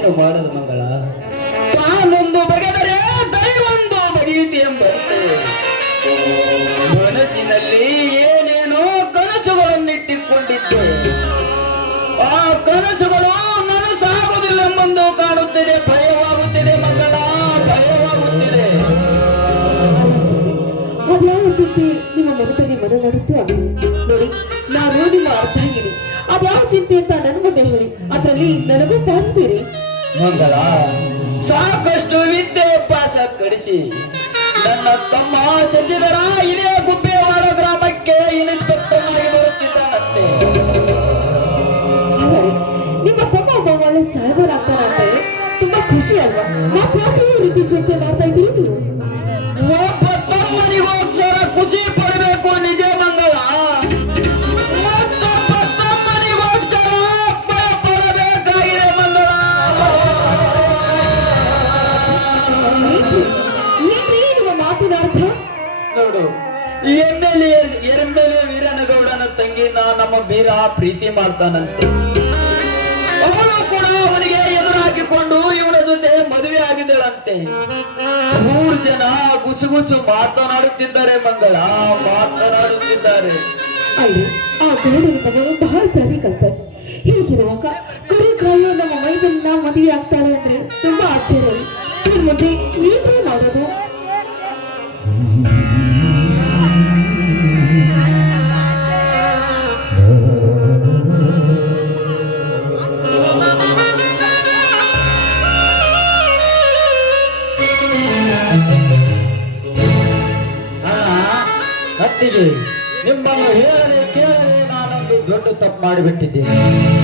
ಏನು ಮಾಡದು ಮಂಗಳ? ತಾನೊಂದು ಬಗೆದರೆ ದೈವೊಂದು ಬಗೆಯಿತು ಎಂಬ. ಮನಸ್ಸಿನಲ್ಲಿ ಏನೇನೋ ಕನಸುಗಳನ್ನಿಟ್ಟಿಕೊಂಡಿದ್ದು. ಆ ಕನಸುಗಳು ನನಸಾಗುವುದಿಲ್ಲೆಂಬುದು ಕಾಣುತ್ತಿದೆ. ಭಯವಾಗುತ್ತಿದೆ ಮಗಳ ಭಯವಾಗುತ್ತಿದೆ. ಅದ್ಯಾವ ಚಿಂತೆ? ನಿಮ್ಮ ಮನದಲ್ಲಿ ಮನ ನಡುತ್ತೆ ಅದು. ನೋಡಿ ನಾನು ನಿಮ್ಮ ಅರ್ಥ ಆಗಿರಿ ಅದ್ಯಾವ ಚಿಂತೆ ಅಂತ ನನ್ನ ಮುಂದೆ ಹೇಳಿ. ಅದರಲ್ಲಿ ನನಗೂ ಪಾಲ್ತೀರಿ ಮಂಗಳ. ಸಾಕಷ್ಟು ಉಪವಾಸ ಕಡಿಸಿ. ನನ್ನ ತಮ್ಮ ಶಶಿಧರ ಇದೇ ಗುಬ್ಬೇವಾಡ ಗ್ರಾಮಕ್ಕೆ ಇನ್ಸ್ಪೆಕ್ಟರ್ ತಂಗಿನ ನಮ್ಮ ಬೀರ ಪ್ರೀತಿ ಮಾಡ್ತಾನಂತೆ. ಅವಳು ಕೂಡ ಅವನಿಗೆ ಎದುರಾಕಿಕೊಂಡು ಇವನ ಜೊತೆ ಮದುವೆ ಆಗಿದ್ದಳಂತೆ. ಮೂರು ಜನ ಗುಸುಗುಸು ಮಾತನಾಡುತ್ತಿದ್ದಾರೆ ಮಂಗಳ, ಮಾತನಾಡುತ್ತಿದ್ದಾರೆ. ಆ ಬಹಳ ಸರಿ ಕಲ್ತ ಹೀಗಿರುವಾಗ ಕುರಿಕಾಯಿ ನಮ್ಮ ಮೈದನ್ನ ಮದುವೆ ಆಗ್ತಾಳೆ ಅಂದ್ರೆ ತುಂಬಾ ಆಶ್ಚರ್ಯ. ಮುಂದೆ ಏನೇ ಮಾಡೋದು? ಹತ್ತಿಗೆ ನಿಮ್ಮ ಹೇಳಿ ಕೇಳಿ ನಾನೊಂದು ದೊಡ್ಡ ತಪ್ಪು ಮಾಡಿಬಿಟ್ಟಿದ್ದೇನೆ.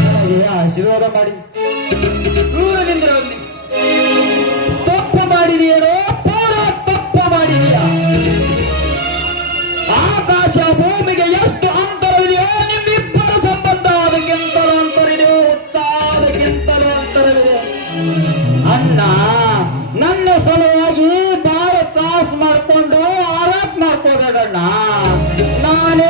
ನನಗೆ ಆಶೀರ್ವಾದ ಮಾಡಿ. ದೂರದಿಂದ நான்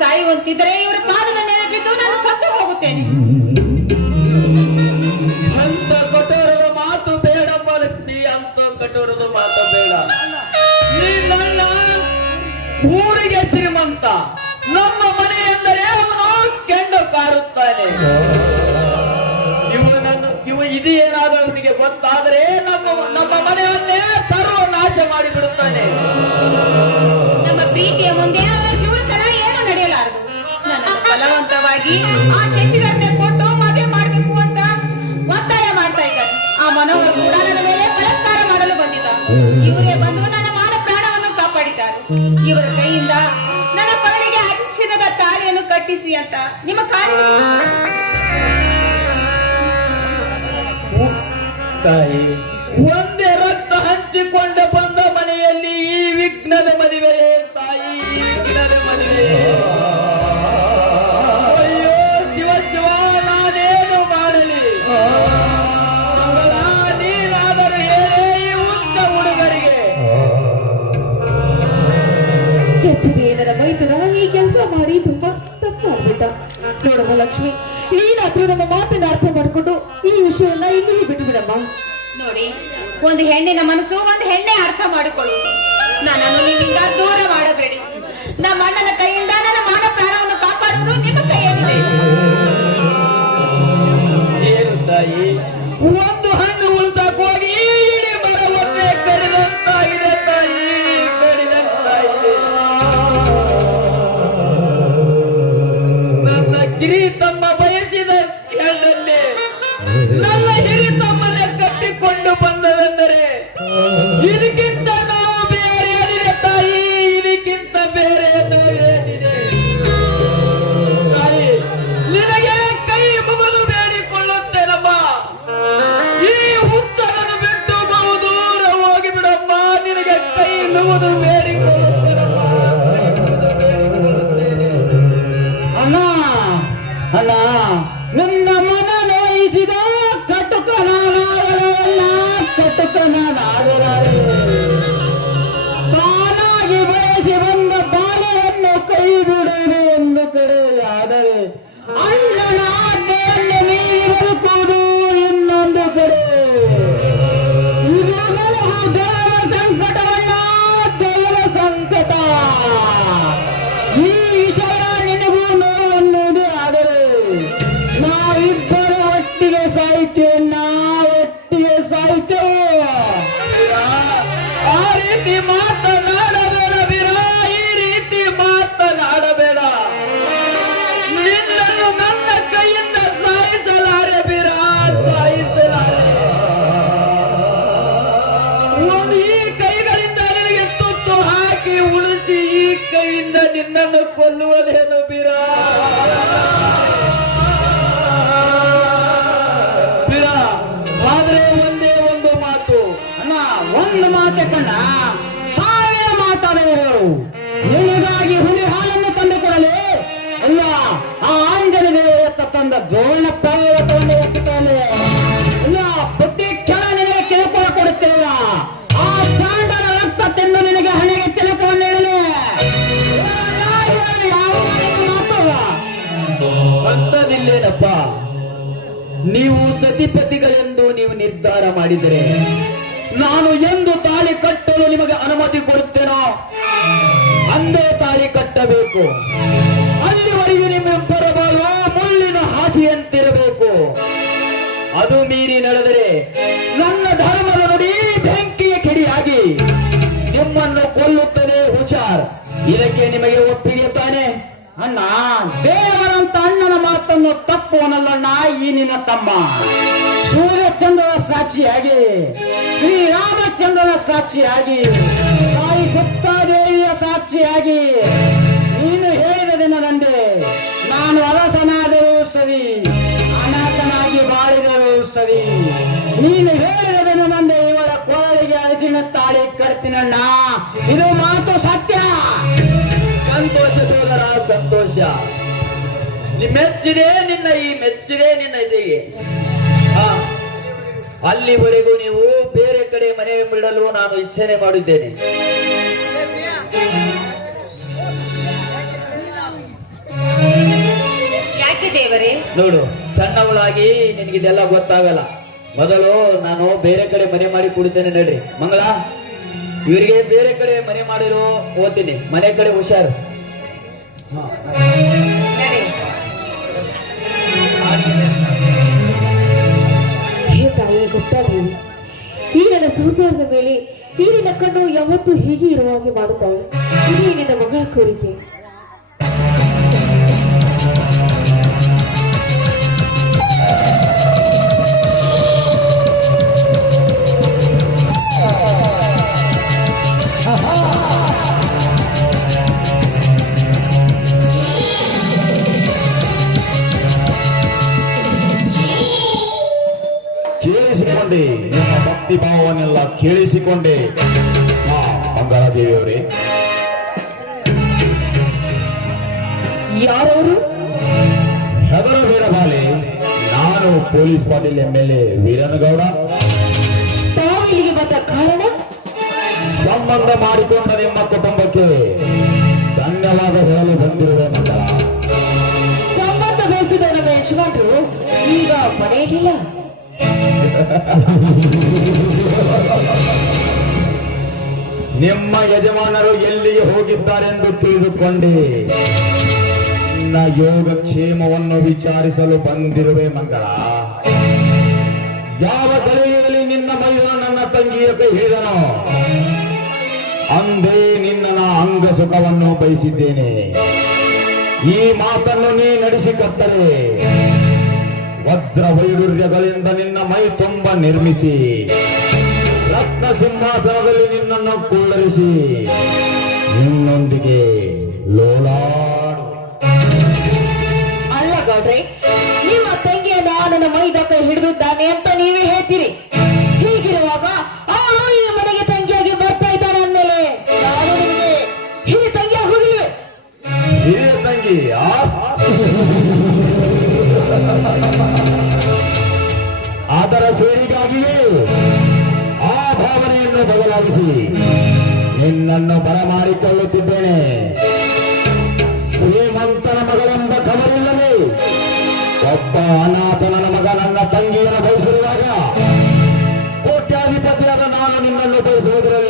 ಸಾಯುವಂತಿದ್ರೆ ಇವರ ಪಾದದ ಮೇಲೆ ಬಿದ್ದು ನಾನು ಸತ್ತು ಹೋಗುತ್ತೇನೆ. ಅಂತ ಕಠೋರದ ಮಾತು ಬೇಡ ಮಲಕ್ತಿ ಅಂತ ಕಠೋರದ ಮಾತು ಬೇಡ. ನನ್ನ ಊರಿಗೆ ಶ್ರೀಮಂತ. ನಮ್ಮ ಮನೆ ಎಂದರೆ ಅವನು ಕೆಂಡು ಕಾರುತ್ತಾನೆ ಇವ ನನ್ನ ಇವ ಇದು ಏನಾದ್ರೂ ಅವನಿಗೆ ಗೊತ್ತಾದರೆ ನಮ್ಮ ನಮ್ಮ ಮನೆಯನ್ನೇ ಬಲವಂತವಾಗಿ ಆ ಶಶಿಧರನೆ ಕೊಟ್ಟು ಮದುವೆ ಮಾಡಬೇಕು ಅಂತ ಒತ್ತಾಯ ಮಾಡ್ತಾ ಇದ್ದಾರೆ. ಆ ಮನೋಹರ್ ಕೂಡ ನನ್ನ ಮೇಲೆ ಬಲತ್ಕಾರ ಮಾಡಲು ಬಂದಿದ್ದ. ಇವರೇ ಬಂದು ನನ್ನ ಮಾನ ಪ್ರಾಣವನ್ನು ಕಾಪಾಡಿದ್ದಾರೆ. ಇವರ ಕೈಯಿಂದ ನನ್ನ ಕೊರಳಿಗೆ ಅರಿಶಿನದ ತಾಳಿಯನ್ನು ಕಟ್ಟಿಸಿ ಅಂತ ನಿಮ್ಮ ಕಾರ್ಯ ಒಂದೇ ರಕ್ತ ಹಂಚಿಕೊಂಡು ಬಂದ ಮನೆಯಲ್ಲಿ ಈ ವಿಘ್ನದ ಮದುವೆ ತಾಯಿ. ವಿಘ್ನದ ಮದುವೆ ಒಂದು ಹೆಣ್ಣಿನ ಮನಸ್ಸು ಒಂದು ಹೆಣ್ಣೆ ಅರ್ಥ ಮಾಡಿಕೊಳ್ಳು ನನ್ನನ್ನು ನಿಮ್ಮಿಂದ ದೂರ ಮಾಡಬೇಡಿ. ನಮ್ಮ ಅಣ್ಣನ ಕೈಯಿಂದ ನನ್ನ ಮಾನ ಪ್ರಾಣವನ್ನು ಕಾಪಾಡುವುದು ನಿಮ್ಮ ಕೈಯಲ್ಲಿದೆ. ಏನು ತಾಯಿ ಒಂದು ಹಣ್ಣು ಉಳಿಸಕ್ ಹೋಗಿ ಇಡೀ ಮರ ಒಂದೇ ಕಡಿದಂತಾಗಿದೆ ತಾಯಿ, ಕಡಿದಂತಾಗಿದೆ. ನನ್ನ ಕಿರಿ ತಮ್ಮ ಬಯಸಿದ ಹೆಣ್ಣಲ್ಲಿ ನನ್ನ ಮಾಡಿದರೆ ನಾನು ಎಂದು ತಾಳಿ ಕಟ್ಟಲು ನಿಮಗೆ ಅನುಮತಿ ಕೊಡುತ್ತೇನೋ, ಅಂದೇ ತಾಳಿ ಕಟ್ಟಬೇಕು. ಅಲ್ಲಿವರೆಗೆ ನಿಮ್ಮಿಬ್ಬರ ಬಾಳು ಮುಳ್ಳಿನ ಹಾಸಿಯಂತಿರಬೇಕು. ಅದು ಮೀರಿ ನಡೆದರೆ ನನ್ನ ಧರ್ಮದ ನುಡಿ ಬೆಂಕಿಯ ಕಿಡಿಯಾಗಿ ನಿಮ್ಮನ್ನು ಕೊಲ್ಲುತ್ತದೆ ಹುಷಾರ್. ಇದಕ್ಕೆ ನಿಮಗೆ ಒಪ್ಪಿಗೆ ತಾನೆ. ಅಣ್ಣ ದೇವರಂತ ಅಣ್ಣನ ಮಾತನ್ನು ತಪ್ಪುವನಲ್ಲಣ್ಣ, ಈ ನಿನ್ನ ತಮ್ಮ. ಸೂರ್ಯಚಂದ್ರನ ಸಾಕ್ಷಿಯಾಗಿ. ಶ್ರೀರಾಮಚಂದ್ರನ ಸಾಕ್ಷಿಯಾಗಿ. ತಾಯಿ ಗುಪ್ತಾದೇವಿಯ ಸಾಕ್ಷಿಯಾಗಿ. ನೀನು ಹೇಳಿದ ದಿನದಂದೇ ನಾನು ಅರಸನಾದರೂ ಸರಿ ಅನಾಥನಾಗಿ ಬಾಳಿದರೂ ಸರಿ. ನೀನು ಹೇಳಿದ ದಿನದಂದೇ ಇವಳ ಕೋಳಿಗೆ ಅರಿಸಿನ ತಾಳಿ ಕಟ್ತೀನಣ್ಣ ಇದು ಮಾತು ಸತ್ಯ. ಸಂತೋಷ ಸೋದರ ಸಂತೋಷ. ಮೆಚ್ಚಿದೆ ನಿನ್ನ ಈ ಮೆಚ್ಚಿದೆ ನಿನ್ನ ಇದೆಗೆ ಆ, ಅಲ್ಲಿವರೆಗೂ ನೀವು ಬೇರೆ ಕಡೆ ಮನೆ ಬಿಡಲು ನಾನು ಇಚ್ಛನೆ ಮಾಡಿದ್ದೇನೆ. ನೋಡು ಸಣ್ಣವಳಾಗಿ ನಿನಗಿದೆಲ್ಲ ಗೊತ್ತಾಗಲ್ಲ. ಮೊದಲು ನಾನು ಬೇರೆ ಕಡೆ ಮನೆ ಮಾಡಿ ಕುಡಿತೇನೆ ನಡ್ರಿ. ಮಂಗಳ ಇವರಿಗೆ ಬೇರೆ ಕಡೆ ಮನೆ ಮಾಡಿರೋ ಓದ್ತೀನಿ. ಮನೆ ಕಡೆ ಹುಷಾರು. ಈ ನನ್ನ ಸಂಸಾರದ ಮೇಲೆ ನಿನ್ನ ಕಣ್ಣು ಯಾವತ್ತೂ ಹೀಗೆ ಇರುವ ಹಾಗೆ ಮಾಡುತ್ತಾಳೆ ಇದೇ ಮಗಳ ಕೋರಿಕೆ. ಭಕ್ತಿ ಭಾವನೆಲ್ಲ ಕೇಳಿಸಿಕೊಂಡೆ ಹಾ ಮಂಗಳಾದೇವಿಯವರೇ ಯಾರವರು? ಹೆದರಬೇಡ ಬಾಲೆ ನಾನು police Patil M L A Veeranagouda. ತಾವು ಇಲ್ಲಿಗೆ ಬಂದ ಕಾರಣ? ಸಂಬಂಧ ಮಾಡಿಕೊಂಡ ನಿಮ್ಮ ಕುಟುಂಬಕ್ಕೆ ಧನ್ಯವಾದ ಹೇಳಲು ಬಂದಿರುವ ಮಂಡಲ ಸಂಬಂಧ ಬೇಸಿದ ನಮ್ಮ ಯಶವಂತರು ಈಗ ಮನೆಯಲ್ಲಿಲ್ಲ. ನಿಮ್ಮ ಯಜಮಾನರು ಎಲ್ಲಿಗೆ ಹೋಗಿದ್ದಾರೆಂದು ತಿಳಿದುಕೊಂಡೆ. ನಿನ್ನ ಯೋಗಕ್ಷೇಮವನ್ನು ವಿಚಾರಿಸಲು ಬಂದಿರುವೆ ಮಂಗಳ. ಯಾವ ಗಳಿಗೆಯಲ್ಲಿ ನಿನ್ನ ಮೈದ ನನ್ನ ತಂಗಿಯ ಕೈ ಹಿಡಿದನೋ ಅಂದೇ ನಿನ್ನ ಅಂಗ ಸುಖವನ್ನು ಬಯಸಿದ್ದೇನೆ. ಈ ಮಾತನ್ನು ನೀ ನಡೆಸಿಕೊಟ್ಟರೆ ವಜ್ರ ವೈಡೂರ್ಯಗಳಿಂದ ನಿನ್ನ ಮೈ ತುಂಬ ನಿರ್ಮಿಸಿ. ರತ್ನ ಸಿಂಹಾಸನದಲ್ಲಿ ನಿನ್ನನ್ನು ಕುಳ್ಳರಿಸಿ ನಿನ್ನೊಂದಿಗೆ ಲೋಲಾಡು. ಅಲ್ಲ ಗೌಡ್ರೆ ನಿಮ್ಮ ತಂಗಿಯನ್ನ ನನ್ನ ಮೈ ಕೈ ಹಿಡಿದಿದ್ದಾನೆ ಅಂತ ನೀವೇ ಹೇಳ್ತೀರಿ. ಹೀಗಿರುವಾಗ ಅವನು ಈ ಮನೆಗೆ ತಂಗಿಯಾಗಿ ಬರ್ತಾ ಇದ್ದಾನೆ ಅಂದಮೇಲೆ ನಾನು ನಿಮಗೆ ಈ ತಂಗಿಯ ಹುಡುಗಿ. ಈ ತಂಗಿ ಆ? ನಿನ್ನನ್ನು ಬರಮಾಡಿಕೊಳ್ಳುತ್ತಿದ್ದೇನೆ. ಶ್ರೀಮಂತನ ಮಗನೆಂಬ ಕವರಿಲ್ಲದೆ, ಒಬ್ಬ ಅನಾಥನ ಮಗ ನನ್ನ ತಂಗಿಯನ್ನು ಬಯಸಿರುವಾಗ ಕೋಟ್ಯಾಧಿಪತಿಯಾದ ನಾನು ನಿನ್ನನ್ನು ಬಯಸುವುದರಲ್ಲಿ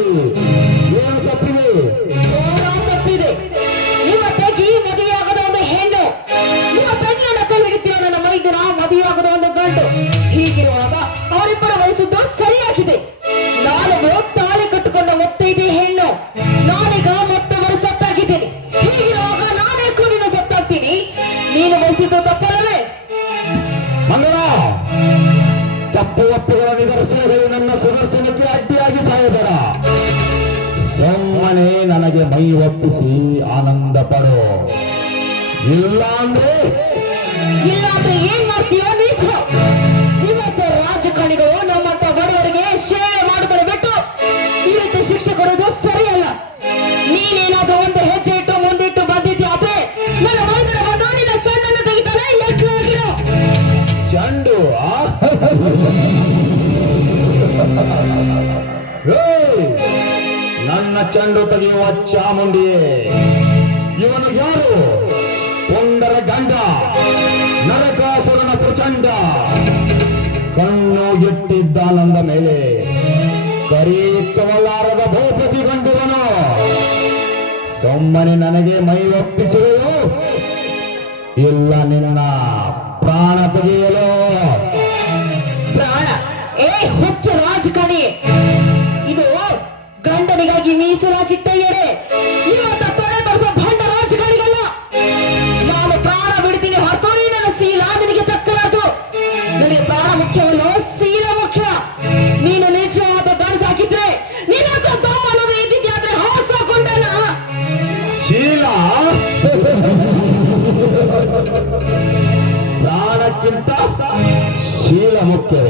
ಕಂಡು ತೆಗೆಯುವ ಚಾಮುಂಡಿಯೇ. ಇವನು ಯಾರು? ಒಂದರ ಗಂಡ, ನರಕಾಸುರನ ಪ್ರಚಂಡ. ಕಣ್ಣು ಎಟ್ಟಿದ್ದಾನಂದ ಮೇಲೆ ಕರೀಕವಲಾರದ ಭೂಪತಿ ಕಂಡುವನು ಸೊಮ್ಮನೆ ನನಗೆ ಮೈ ಒಪ್ಪಿಸುವೆಯೋ ಇಲ್ಲ ನಿನ್ನ ಪ್ರಾಣ ತೆಗೆಯಲು? ಪ್ರಾಣ. ಏ ಹುಚ್ಚು ರಾಜಕಾರಣಿ ಮೀಸಲಾಗಿಟ್ಟ ಇವತ್ತ ತೊಳೆ ಬರೆಸ ಭಂಡ ರಾಜಕಾರಿಗಲ್ಲ. ನಾನು ಪ್ರಾಣ ಬಿಡ್ತೀನಿ ಹೊರತು ನನ್ನ ಸೀಲ ನಿನಗೆ ತಕ್ಕಲಾದು ನನಗೆ ಪ್ರಾಣ ಮುಖ್ಯವಲ್ಲ ಸೀಲ ಮುಖ್ಯ. ನೀನು ನಿಜವಾದ ಗಣಸ ಹಾಕಿದ್ರೆ ನೀನಂತ ದೋಮನೂ ಇದ್ದಿದ್ಯಾದ್ರೆ ಹೊಸ ಕೊಂಡನ? ಶೀಲ? ಪ್ರಾಣಕ್ಕಿಂತ ಶೀಲ ಮುಖ್ಯವೇ.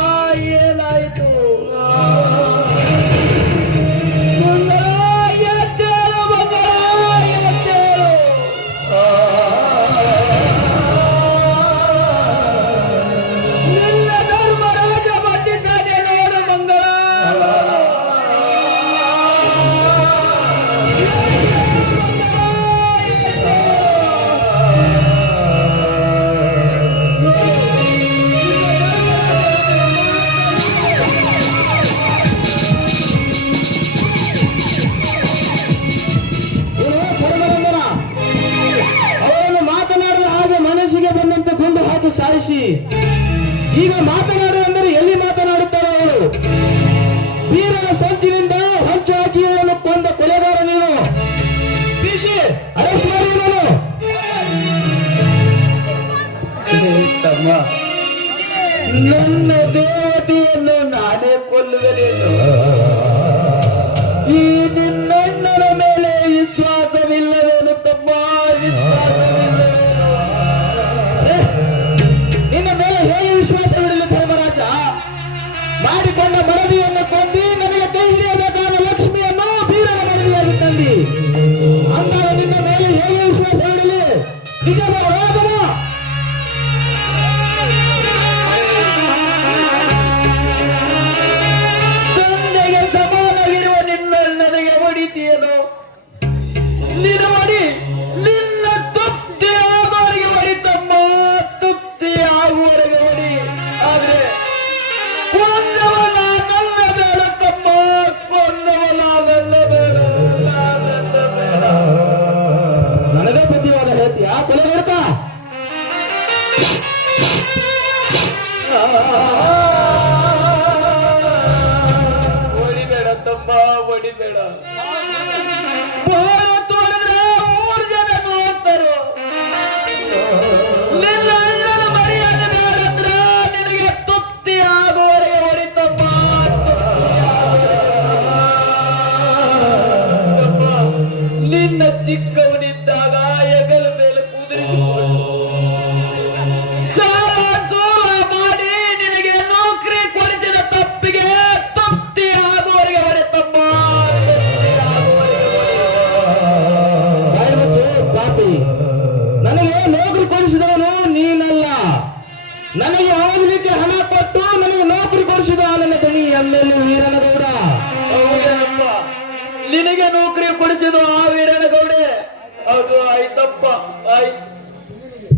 ಈಗ ಮಾತನಾಡು ಅಂದರೆ ಎಲ್ಲಿ ಮಾತನಾಡುತ್ತಾರೆ ಅವರು? ವೀರನ ಸಂಚಿನಿಂದ ಹೊಂಚು ಹಾಕಿಯುವನು ಕೊಂದ ಕೊಲೆಗಾರ ನೀನು. ನನ್ನ ದೇವತೆಯನ್ನು ನಾನೇ ಕೊಲ್ಲುವೆನೇನು নিজের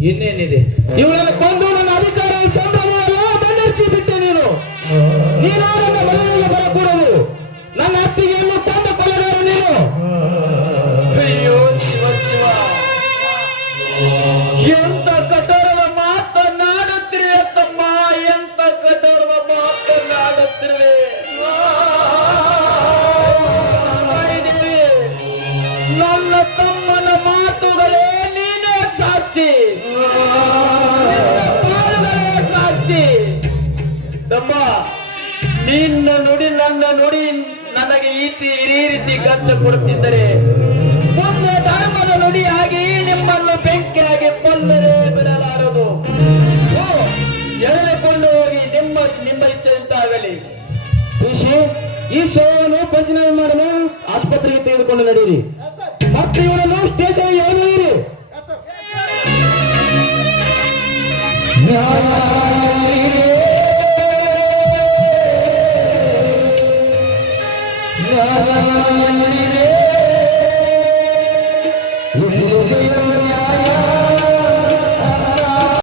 ಇನ್ನೇನಿದೆ? ಇವಳನ್ನು ಕೊಂದು ನನ್ನ ಅಧಿಕಾರ ಸಂಭ್ರಮ ಎಲ್ಲ ಬೆನ್ನರ್ಚಿ ಬಿಟ್ಟೆ ನೀನು. ನೀನು ರೀತಿ ಇದೇ ರೀತಿ ಕತ್ತು ಕೊಡುತ್ತಿದ್ದರೆ ಒಂದು ಧರ್ಮದ ನುಡಿಯಾಗಿ ನಿಮ್ಮನ್ನು ಬೆಂಕಿಯಾಗಿ ಕೊಲ್ಲದೆ ಬಿಡಲಾರದು. ಎಳೆದುಕೊಂಡು ಹೋಗಿ ನಿಮ್ಮ ನಿಮ್ಮ ಇಚ್ಛೆಯಂತಾಗಲಿ ಈ ಶೋವನ್ನು ಪಂಚನಾಮ ಮಾಡಲು ಆಸ್ಪತ್ರೆಗೆ ತೆಗೆದುಕೊಂಡು ನಡೀರಿ